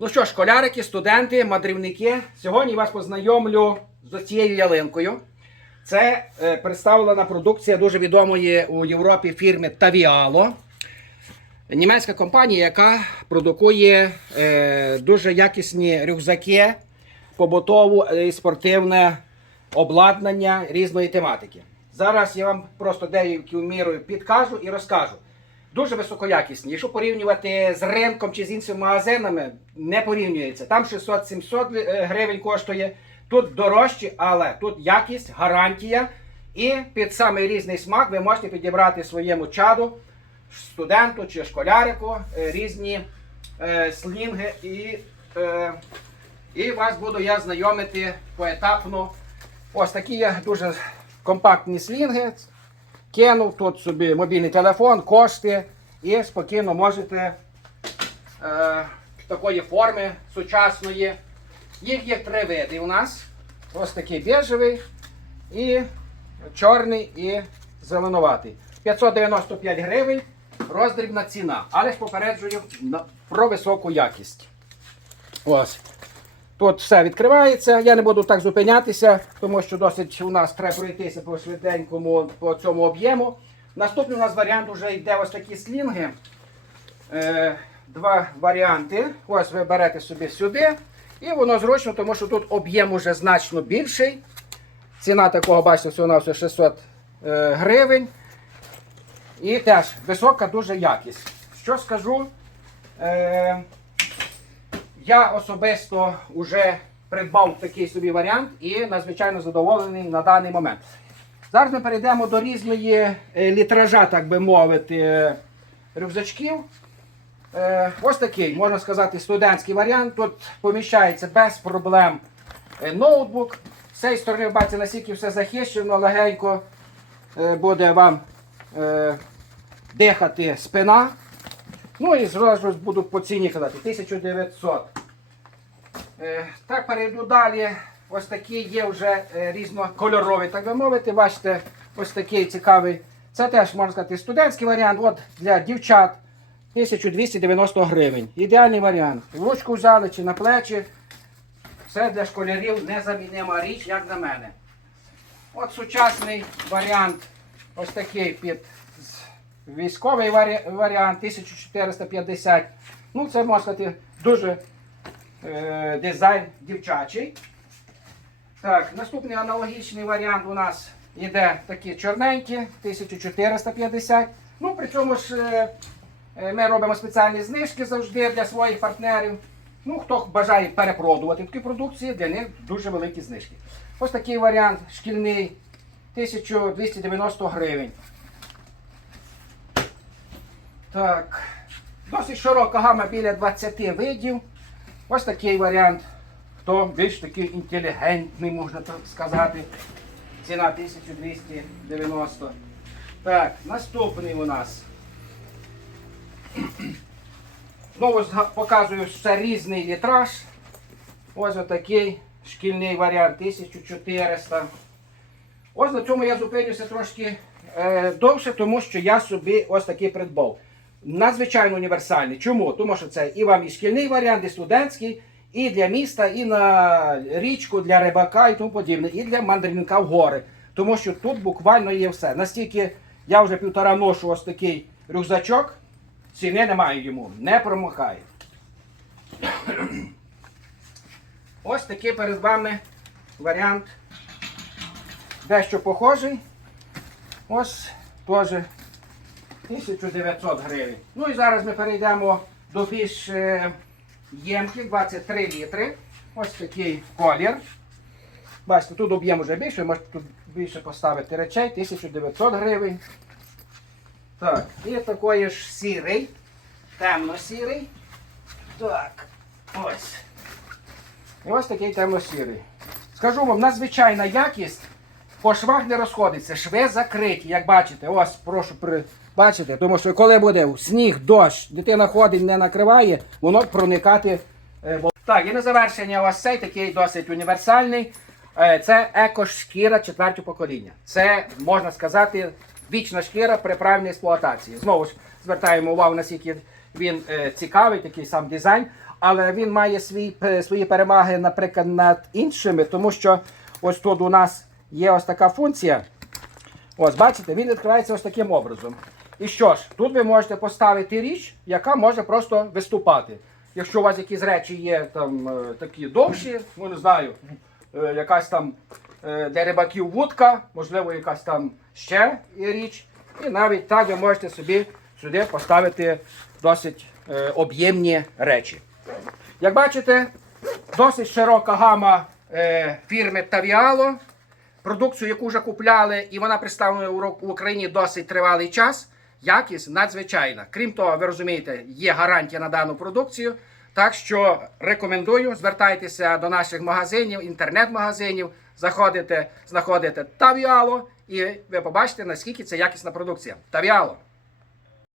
Ну що, школярики, студенти, мандрівники, сьогодні вас познайомлю з цією ялинкою. Це е, представлена продукція дуже відомої у Європі фірми Tavialo. Німецька компанія, яка продукує е, дуже якісні рюкзаки, побутову і спортивне обладнання різної тематики. Зараз я вам просто деяку мірою підкажу і розкажу. Дуже високоякісні. Якщо порівнювати з ринком чи з іншими магазинами, не порівнюється. Там 600-700 е, гривень коштує, тут дорожче, але тут якість, гарантія. І під самий різний смак ви можете підібрати своєму чаду, студенту чи школярику е, різні е, слінги. І, е, і вас буду я знайомити поетапно. Ось такі дуже компактні слінги. Кинув тут собі мобільний телефон, кошти і спокійно можете е, такої форми сучасної. Їх є три види у нас. Ось такий біжевий, і чорний і зеленуватий. 595 гривень роздрібна ціна. Але ж попереджую про високу якість. Ось. Тут все відкривається. Я не буду так зупинятися, тому що досить у нас треба пройтися по швиденькому по цьому об'єму. Наступний у нас варіант вже йде ось такі слінги. Е, два варіанти. Ось ви берете собі сюди. І воно зручно, тому що тут об'єм уже значно більший. Ціна такого, бачите, всього на все 600 е, гривень. І теж висока дуже якість. Що скажу? Е, я особисто вже придбав такий собі варіант і надзвичайно задоволений на даний момент. Зараз ми перейдемо до різної е, літража, так би мовити, рюкзачків. Е, Ось такий, можна сказати, студентський варіант. Тут поміщається без проблем е, ноутбук. З цієї сторони, бачите, наскільки все захищено, легенько буде вам дихати спина. Ну і зразу буду по ціні казати. 1900. Е, так, перейду далі. Ось такі є вже е, різнокольорові, так би мовити. Бачите, ось такий цікавий. Це теж можна сказати студентський варіант. От для дівчат 1290 гривень. Ідеальний варіант. Ручку взяли чи на плечі. Все для школярів незамінима річ, як на мене. От сучасний варіант, ось такий під військовий варі- варіант 1450. Ну, це можна сказати дуже е, дизайн дівчачий. Так, наступний аналогічний варіант у нас йде такі чорненькі, 1450. Ну, при цьому ж е, е, ми робимо спеціальні знижки завжди для своїх партнерів. Ну, хто бажає перепродувати такі продукції, для них дуже великі знижки. Ось такий варіант шкільний 1290 гривень. Так. Досить широка гама біля 20 видів. Ось такий варіант. Хто більш такий інтелігентний, можна так сказати. Ціна 1290. Так, наступний у нас. Знову показую ще різний літраж. Ось отакий шкільний варіант 1400. Ось на цьому я зупинюся трошки е, довше, тому що я собі ось такий придбав. Надзвичайно універсальний. Чому? Тому що це і вам і шкільний варіант, і студентський, і для міста, і на річку, для рибака і тому подібне, і для мандрівника в гори. Тому що тут буквально є все. Настільки я вже півтора ношу ось такий рюкзачок, ціни немає йому, не промахає. Ось такий перед вами варіант дещо похожий. Ось теж 1900 гривень. Ну і зараз ми перейдемо до більш ємких 23 літри. Ось такий колір. Бачите, тут об'єм вже більше, можете тут більше поставити речей, 1900 гривень. Так, і такий ж сірий, темно-сірий. Так, ось. І ось такий темно-сірий. Скажу вам, надзвичайна якість. По швах не розходиться, шви закриті, як бачите. Ось, прошу при... бачите, тому що коли буде сніг, дощ, дитина ходить, не накриває, воно проникати. е, Так, і на завершення ось цей такий досить універсальний. Е, Це екошкіра четвертого покоління. Це, можна сказати, вічна шкіра при правильній експлуатації. Знову ж звертаємо увагу, наскільки Він е, цікавий, такий сам дизайн, але він має свій, свої перемаги, наприклад, над іншими, тому що ось тут у нас є ось така функція. Ось, бачите, він відкривається ось таким образом. І що ж, тут ви можете поставити річ, яка може просто виступати. Якщо у вас якісь речі є там е, такі довші, ну не знаю, е, якась там е, для рибаків вудка, можливо, якась там ще річ. І навіть так ви можете собі сюди поставити досить об'ємні речі. Як бачите, досить широка гама фірми Тавіало продукцію, яку вже купляли, і вона представлена в Україні досить тривалий час. Якість надзвичайна. Крім того, ви розумієте, є гарантія на дану продукцію. Так що рекомендую, звертайтеся до наших магазинів, інтернет-магазинів, заходите, знаходите Тавіало, і ви побачите, наскільки це якісна продукція. Тавіало.